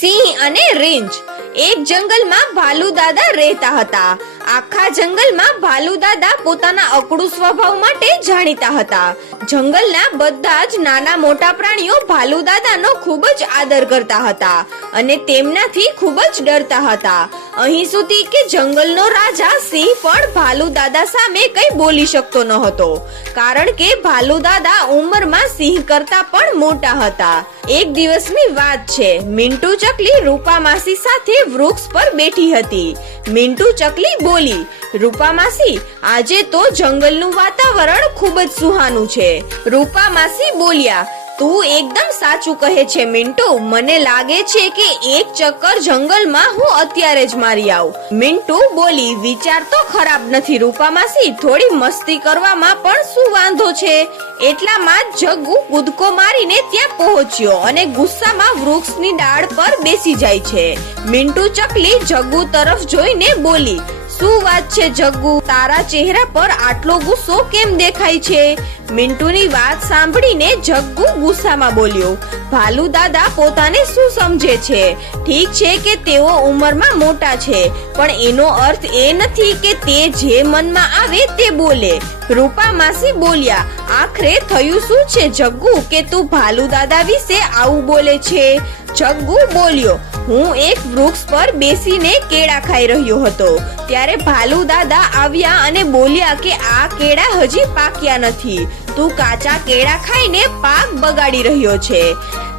સિંહ અને રીંછ એક જંગલમાં ભાલુ દાદા રહેતા હતા. આખા જંગલમાં ભાલુ દાદા પોતાના અકડું સ્વભાવ માટે જાણીતા હતા. જંગલના બધા જ નાના મોટા પ્રાણીઓ ભાલુ દાદાનો ખૂબ જ આદર કરતા હતા અને તેમનાથી ખૂબ જ ડરતા હતા. અહીં સુધી કે જંગલનો રાજા સિંહ પણ ભાલુ દાદા સામે કંઈ બોલી શકતો ન હતો, કારણ કે ભાલુ દાદા ઉંમરમાં સિંહ કરતા પણ મોટા હતા. એક દિવસની વાત છે. મિન્ટુ ચકલી રૂપા માસી સાથે વૃક્ષ પર બેઠી હતી. મિન્ટુ ચકલી બોલી, રૂપા માસી, આજે તો જંગલનું વાતાવરણ ખૂબ જ સુહાનું છે. રૂપા માસી બોલ્યા, તું એકદમ સાચું કહે છે મિન્ટુ. મને લાગે છે કે એક ચક્કર જંગલમાં હું અત્યારે જ મારી આવું. મિન્ટુ બોલી, વિચાર તો ખરાબ નથી રૂપા માસી, થોડી મસ્તી કરવામાં પણ શું વાંધો છે. એટલામાં જ જગ્ગુ કૂદકો મારીને ત્યાં પહોંચ્યો અને ગુસ્સામાં વૃક્ષની ડાળ પર બેસી જાય છે. મિન્ટુ ચકલી જગ્ગુ તરફ જોઈને બોલી, શું વાત છે જગ્ગુ, તારા ચહેરા પર આટલો ગુસ્સો કેમ દેખાય છે? મિન્ટુની વાત સાંભળીને જગ્ગુ ગુસ્સામાં બોલ્યો, ભાલુ દાદા પોતાને શું સમજે છે? ઠીક છે કે તેઓ ઉંમરમાં મોટા છે, પણ એનો અર્થ એ નથી કે તે જે મનમાં આવે તે બોલે. રૂપા માસી બોલ્યા, આખરે થયું શું છે જગ્ગુ કે તું ભાલુ દાદા વિશે આવું બોલે છે? જગ્ગુ બોલ્યો, હું એક વૃક્ષ પર બેસીને કેળા ખાઈ રહ્યો હતો, ત્યારે ભાલુ દાદા આવ્યા અને બોલ્યા કે આ કેળા હજી પાક્યા નથી, તું કાચા કેળા ખાઈને પાક બગાડી રહ્યો છે.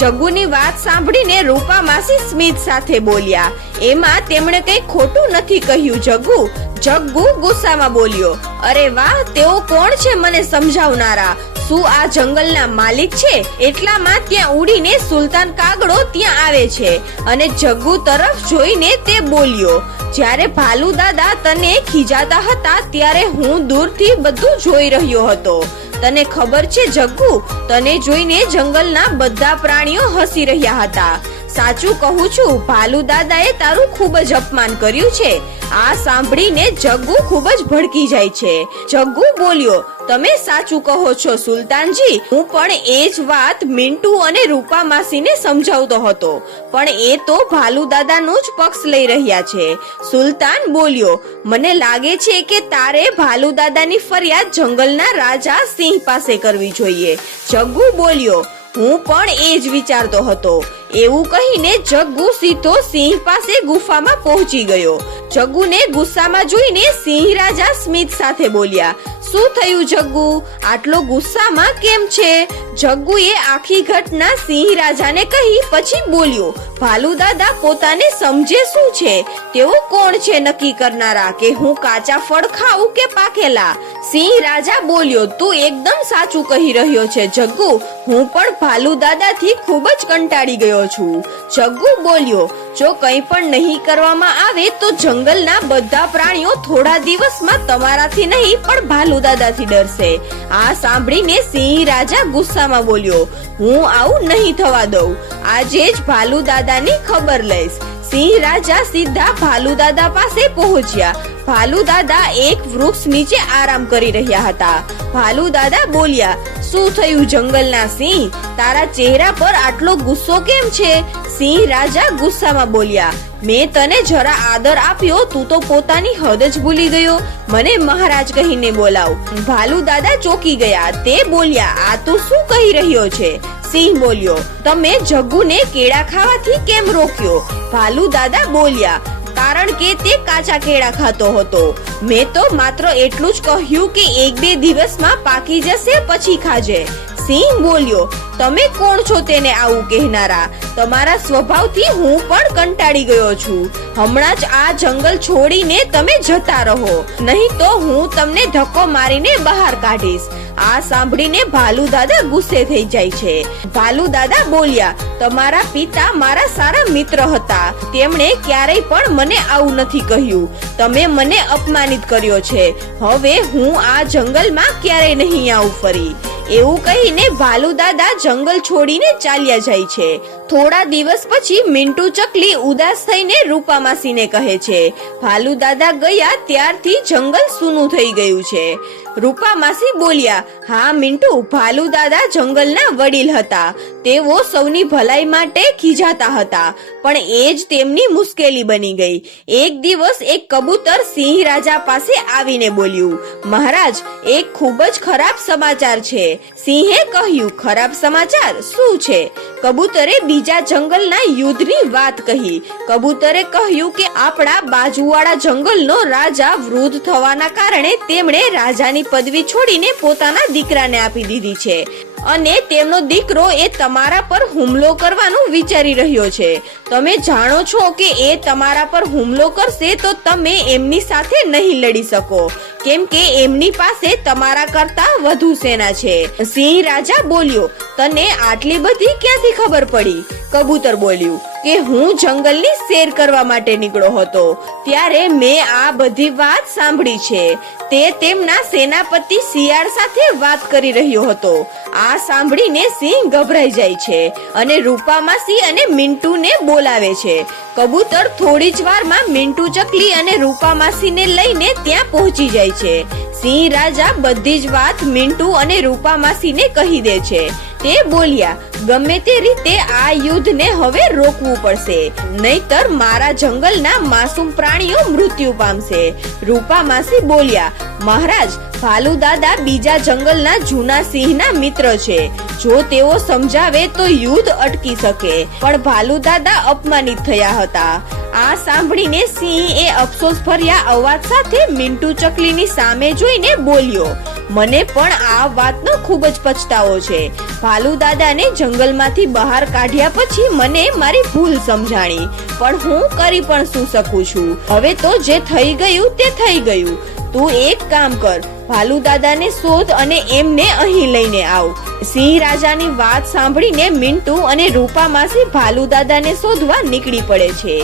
જગ્ગુની વાત સાંભળીને રૂપા માસી સ્મિત સાથે બોલ્યા, એમાં તેમણે કંઈ ખોટું નથી કહ્યું જગ્ગુ. જગ્ગુ ગુસ્સામાં બોલ્યો, અરે વાહ, તેઓ કોણ છે મને સમજાવનારા? શું આ જંગલના માલિક છે? એટલામાં ત્યાં ઉડીને સુલતાન કાગડો ત્યાં આવે છે અને જગ્ગુ તરફ જોઈને તે બોલ્યો, જ્યારે ભાલુ દાદા તને ખીજાતા હતા ત્યારે હું દૂરથી બધું જોઈ રહ્યો હતો. તને ખબર છે જગ્ગુ, તને જોઈને જંગલના બધા પ્રાણીઓ હસી રહ્યા હતા. સાચું કહું છું, ભાલુ દાદાએ તારું ખૂબ જ અપમાન કર્યું છે. આ સાંભળીને જગ્ગુ ખૂબ જ ભડકી જાય છે. જગ્ગુ બોલ્યો, તમે સાચું કહો છો સુલતાનજી, હું પણ એ જ વાત મિન્ટુ અને રૂપા માસીને સમજાવતો હતો, પણ એ તો ભાલુ દાદાનો જ પક્ષ લઈ રહ્યા છે. સુલતાન બોલ્યો, મને લાગે છે કે તારે ભાલુ દાદાની ફરિયાદ જંગલના રાજા સિંહ પાસે કરવી જોઈએ. જગ્ગુ બોલ્યો, હું પણ એ જ વિચારતો હતો. એવું કહીને જગ્ગુ સીધો સિંહ પાસે ગુફામાં પહોંચી ગયો. જગ્ગુને ગુસ્સામાં જોઈને સિંહ રાજા સ્મિત સાથે બોલ્યા, શું થયું જગ્ગુ, આટલો ગુસ્સામાં કેમ છે? જગ્ગુએ આખી ઘટના સિંહ રાજાને કહી પછી બોલ્યો, ભાલુ દાદા પોતાને સમજે શું છે? તેઓ કોણ છે નક્કી કરનારા કે હું કાચા ફળ ખાઉં કે પાકેલા? સિંહ રાજા બોલ્યો, તું એકદમ સાચું કહી રહ્યો છે જગ્ગુ, હું પણ ભાલુ દાદાથી ખૂબ જ કંટાળી ગયો છું. જગ્ગુ બોલ્યો, જો કંઈ પણ નહીં કરવામાં આવે તો જંગલના બધા પ્રાણીઓ થોડા દિવસમાં તમારાથી નહીં પણ ભાલુ દાદાથી ડરશે. આ સાંભળીને સિંહ રાજા ગુસ્સામાં બોલ્યો, હું આવું નહીં થવા દઉં, આજે જ ભાલુ દાદાની ખબર લઈશ. સિંહ રાજા સીધા ભાલુ દાદા પાસે પહોંચ્યા. ભાલુ દાદા એક વૃક્ષ નીચે આરામ કરી રહ્યા હતા. ભાલુ દાદા બોલ્યા, શું થયું જંગલના સિંહ, તારા ચહેરા પર આટલો ગુસ્સો કેમ છે? સિંહ રાજા ગુસ્સામાં બોલ્યા, મેં તને જરા આદર આપ્યો, તું તો પોતાની હદ જ ભૂલી ગયો. મને મહારાજ કહીને બોલાવ. ભાલુ દાદા ચોંકી ગયા. તે બોલ્યા, આ તું શું કહી રહ્યો છે? સિંહ બોલ્યો, તમે જગ્ગુને કેળા ખાવાથી કેમ રોક્યો? ભાલુ દાદા બોલ્યા, કારણ કે તે કાચા કેળા ખાતો હતો. મેં તો માત્ર એટલું જ કહ્યું કે 1-2 દિવસમાં પાકી જશે પછી ખાજે. સિંહ બોલ્યો, તમે કોણ છો તેને આવું કહેનારા? તમારા સ્વભાવથી હું પણ કંટાળી ગયો છું. હમણાં જ આ જંગલ છોડીને તમે જતા રહો, નહીં તો હું તમને ધક્કો મારીને બહાર કાઢીશ. આ સાંભળીને ભાલુ દાદા ગુસ્સે થઈ જાય છે. ભાલુ દાદા બોલ્યા, તમારા પિતા મારા સારા મિત્ર હતા, તેમણે ક્યારેય પણ મને આવું નથી કહ્યું. તમે મને અપમાનિત કર્યો છે. હવે હું આ જંગલમાં ક્યારેય નહીં આવું ફરી. એવું કહીને ભાલુ દાદા જંગલ છોડીને ચાલ્યા જાય છે. થોડા દિવસ પછી મિન્ટુ ચકલી ઉદાસ થઈને રૂપા માસીને કહે છે, ભાલુ દાદા ગયા ત્યારથી જંગલ સૂનું થઈ ગયું છે. રૂપા માસી બોલ્યા, હા મિન્ટુ, ભાલુ દાદા જંગલના વડીલ હતા, તેઓ સૌની ભલાઈ ભલાઈ માટે ખીજાતા હતા, પણ એ જ તેમની મુશ્કેલી બની ગઈ. એક દિવસ એક કબૂતર સિંહ રાજા પાસે આવીને બોલ્યું, મહારાજ, એક ખૂબ જ ખરાબ સમાચાર છે. સિંહે કહ્યું, ખરાબ સમાચાર શું છે? કબૂતરે બીજા જંગલના યુદ્ધની વાત કહી. કબૂતરે કહ્યું કે આપણા બાજુવાળા જંગલનો રાજા વૃદ્ધ થવાના કારણે તેમણે રાજાની પદવી છોડીને પોતાના દીકરાને આપી દીધી છે અને તેમનો દીકરો એ તમારા પર હુમલો કરવાનું વિચારી રહ્યો છે. તમે જાણો છો કે એ તમારા પર હુમલો કરશે તો તમે એમની સાથે નહીં લડી શકો, કેમ કે એમની પાસે તમારા કરતા વધુ સેના છે. સિંહ રાજા બોલ્યો, તને આટલી બધી ક્યાંથી ખબર પડી? કબૂતર બોલ્યું કે હું જંગલની સેર કરવા માટે નીકળ્યો હતો, ત્યારે મેં આ બધી વાત સાંભળી છે. તે તેમના સેનાપતિ શિયાળ સાથે વાત કરી રહ્યો હતો. આ સાંભળીને સિંહ ગભરાઈ જાય છે અને રૂપામાસી અને મિન્ટુને બોલાવે છે. કબૂતર થોડી જ વારમાં મિન્ટુ ચકલી અને રૂપામાસીને લઈને ત્યાં પહોંચી જાય છે. સિંહ રાજા બધી જ વાત મિન્ટુ અને રૂપામાસીને કહી દે છે. તે બોલ્યા, ગમે તે રીતે આ યુદ્ધને હવે રોકવું પડશે, નહીતર મારા જંગલના માસૂમ પ્રાણીઓ મૃત્યુ પામશે. રૂપામાસી બોલ્યા, મહારાજ, ભાલુ દાદા બીજા જંગલના જૂના સિંહના મિત્ર છે. જો તેઓ સમજાવે તો યુદ્ધ અટકી શકે, પણ ભાલુ દાદા અપમાનિત થયા હતા. આ સાંભળીને સિંહ એ અફસોસ ભર્યા અવાજ સાથે મિન્ટુ ચકલીની સામે જોઈને બોલ્યો, મને પણ આ વાતનો ખૂબ જ પછતાવો છે. ભાલુ દાદાને જંગલમાંથી બહાર કાઢ્યા પછી મને મારી ભૂલ સમજાણી, પણ હું કરી પણ શું શકું છું? હવે તો જે થઈ ગયું તે થઈ ગયું. તું એક કામ કર, ભાલુ દાદાને શોધ અને એમને અહીં લઈને આવ. સિંહ રાજાની વાત સાંભળીને મિન્ટુ અને રૂપામાસી ભાલુ દાદાને શોધવા નીકળી પડે છે.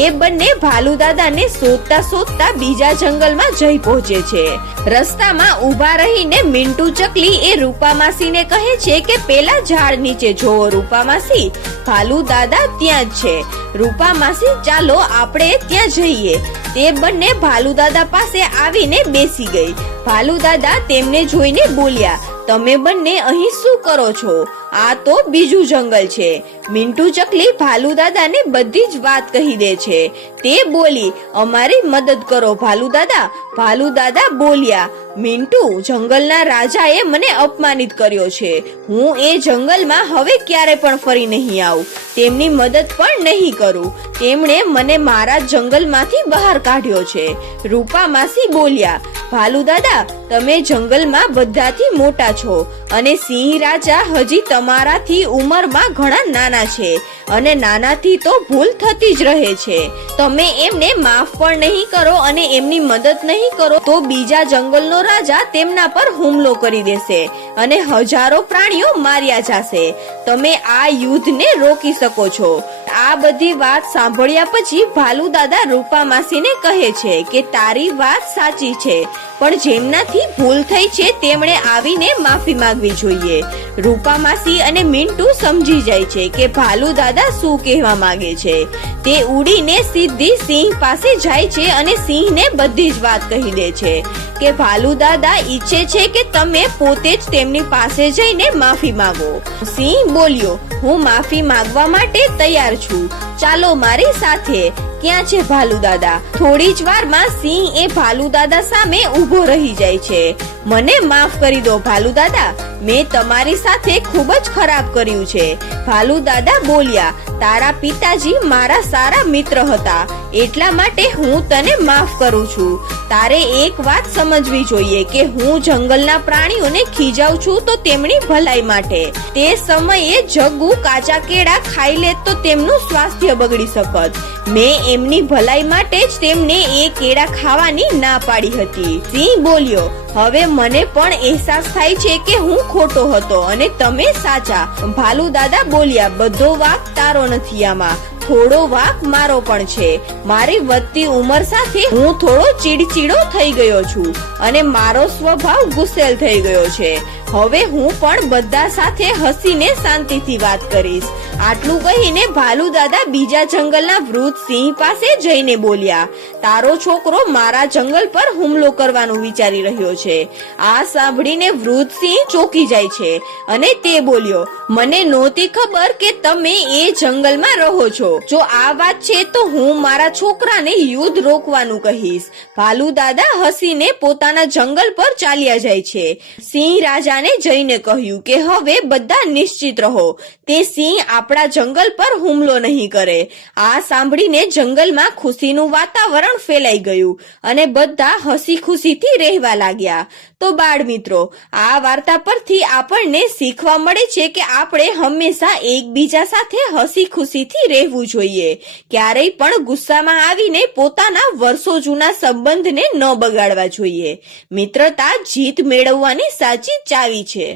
એ બંને ભાલુ દાદાને શોધતા શોધતા બીજા જંગલમાં જઈ પહોંચે છે. રસ્તામાં ઊભા રહીને મિન્ટુ ચકલી એ રૂપામાસીને કહે છે કે પેલા ઝાડ નીચે જોવો રૂપામાસી, ભાલુ દાદા ત્યાં જ છે. રૂપામાસી, ચાલો આપણે ત્યાં જઈએ. તે બંને ભાલુ દાદા પાસે આવીને બેસી ગઈ. ભાલુ દાદા તેમને જોઈને બોલ્યા, તમે બંને અહીં શું કરો છો? આ તો બીજું જંગલ છે. મિન્ટુ ચકલી ભાલુ દાદાને બધી જ વાત કહી દે છે. તે બોલી, અમારી મદદ કરો ભાલુ દાદા. ભાલુ દાદા બોલ્યા, મિન્ટુ, જંગલના રાજાએ મને અપમાનિત કર્યો છે. હું એ જંગલમાં હવે ક્યારે પણ ફરી નહીં આવું, તેમની મદદ પણ નહીં કરું. તેમણે મને મારા જંગલમાંથી બહાર કાઢ્યો છે. રૂપામાસી બોલ્યા, ભાલુ દાદા, તમે જંગલમાં બધાથી મોટા છો અને સિંહ રાજા હજી તમારાથી ઉંમરમાં ઘણા નાના છે અને નાનાથી તો ભૂલ થતી જ રહે છે. તમે એમને માફ પણ નહીં કરો અને એમની મદદ નહીં કરો તો બીજા જંગલનો રાજા તેમના પર હુમલો કરી દેશે અને હજારો પ્રાણીઓ માર્યા જશે. તમે આ યુદ્ધને રોકી શકો છો. આ બધી વાત સાંભળ્યા પછી ભાલુ દાદા રૂપામાસીને કહે છે કે તારી વાત સાચી છે, પણ જેમનાથી ભૂલ થઈ છે તેમણે આવીને માફી માંગવી જોઈએ. રૂપામાસી અને મિન્ટુ સમજી જાય છે કે ભાલુ દાદા શું કહેવા માંગે છે. તે ઉડીને સીધી સિંહ પાસે જાય છે અને સિંહને બધી જ વાત કહી દે છે કે ભાલુ દાદા ઈચ્છે છે કે તમે પોતે જ તેમની પાસે જઈને માફી માંગો. સિંહ બોલ્યો, હું માફી માંગવા માટે તૈયાર છું, ચાલો મારી સાથે. ક્યાં છે ભાલુ દાદા? થોડી જ વારમાં સિંહ એ ભાલુ દાદા સામે ઊભો રહી જાય છે. મને માફ કરી દો ભાલુ દાદા, મેં તમારી સાથે ખૂબ જ ખરાબ કર્યું છે. ભાલુ દાદા બોલ્યા, તારા પિતાજી મારા સારા મિત્ર હતા, એટલા માટે હું તને માફ કરું છું. તારે એક વાત સમજવી જોઈએ કે હું જંગલના પ્રાણીઓને ખીજાવું છું તો તેમની ભલાઈ માટે. તે સમયે જગ્ગુ કાચા કેળા ખાઈ લે તો તેમનું સ્વાસ્થ્ય બગડી શકત. મેં એમની ભલાઈ માટે જ તેમને એ કેળા ખાવાની ના પાડી હતી. સિંહ બોલ્યો, હવે મને પણ અહેસાસ થાય છે કે હું ખોટો હતો અને તમે સાચા. ભાલુ દાદા બોલ્યા, બધો વાંક તારો નથી, આમાં થોડો વાંક મારો પણ છે. મારી વધતી ઉંમર સાથે હું થોડો ચીડચીડો થઈ ગયો છું અને મારો સ્વભાવ ગુસ્સેલ થઈ ગયો છે. હવે હું પણ બધા સાથે હસીને શાંતિથી વાત કરીશ. આટલું કહીને ભાલુ દાદા બીજા જંગલના વૃદ્ધ સિંહ પાસે જઈને બોલ્યા, તારો છોકરો મારા જંગલ પર હુમલો કરવાનું વિચારી રહ્યો છે. આ સાંભળીને વૃદ્ધ સિંહ ચોંકી જાય છે અને તે બોલ્યો, મને નહોતી ખબર કે તમે એ જંગલમાં રહો છો. જો આ વાત છે તો હું મારા છોકરાને યુદ્ધ રોકવાનું કહીશ. ભાલુ દાદા હસીને પોતાના જંગલ પર ચાલ્યા જાય છે. સિંહ રાજાને જઈને કહ્યું કે હવે બધા નિશ્ચિત રહો, તે સિંહ આપણા જંગલ પર હુમલો નહીં કરે. આ સાંભળીને જંગલમાં ખુશીનું વાતાવરણ ફેલાઈ ગયું અને બધા હસી ખુશીથી રહેવા લાગ્યા. તો બાળ મિત્રો, આ વાર્તા પરથી આપણને શીખવા મળે છે કે આપણે હંમેશા એકબીજા સાથે હસી ખુશીથી રહેવું જોઈએ. ક્યારેય પણ ગુસ્સામાં આવીને પોતાના વર્ષો જૂના સંબંધને ન બગાડવા જોઈએ. મિત્રતા જીત મેળવવાની સાચી ચાવી છે.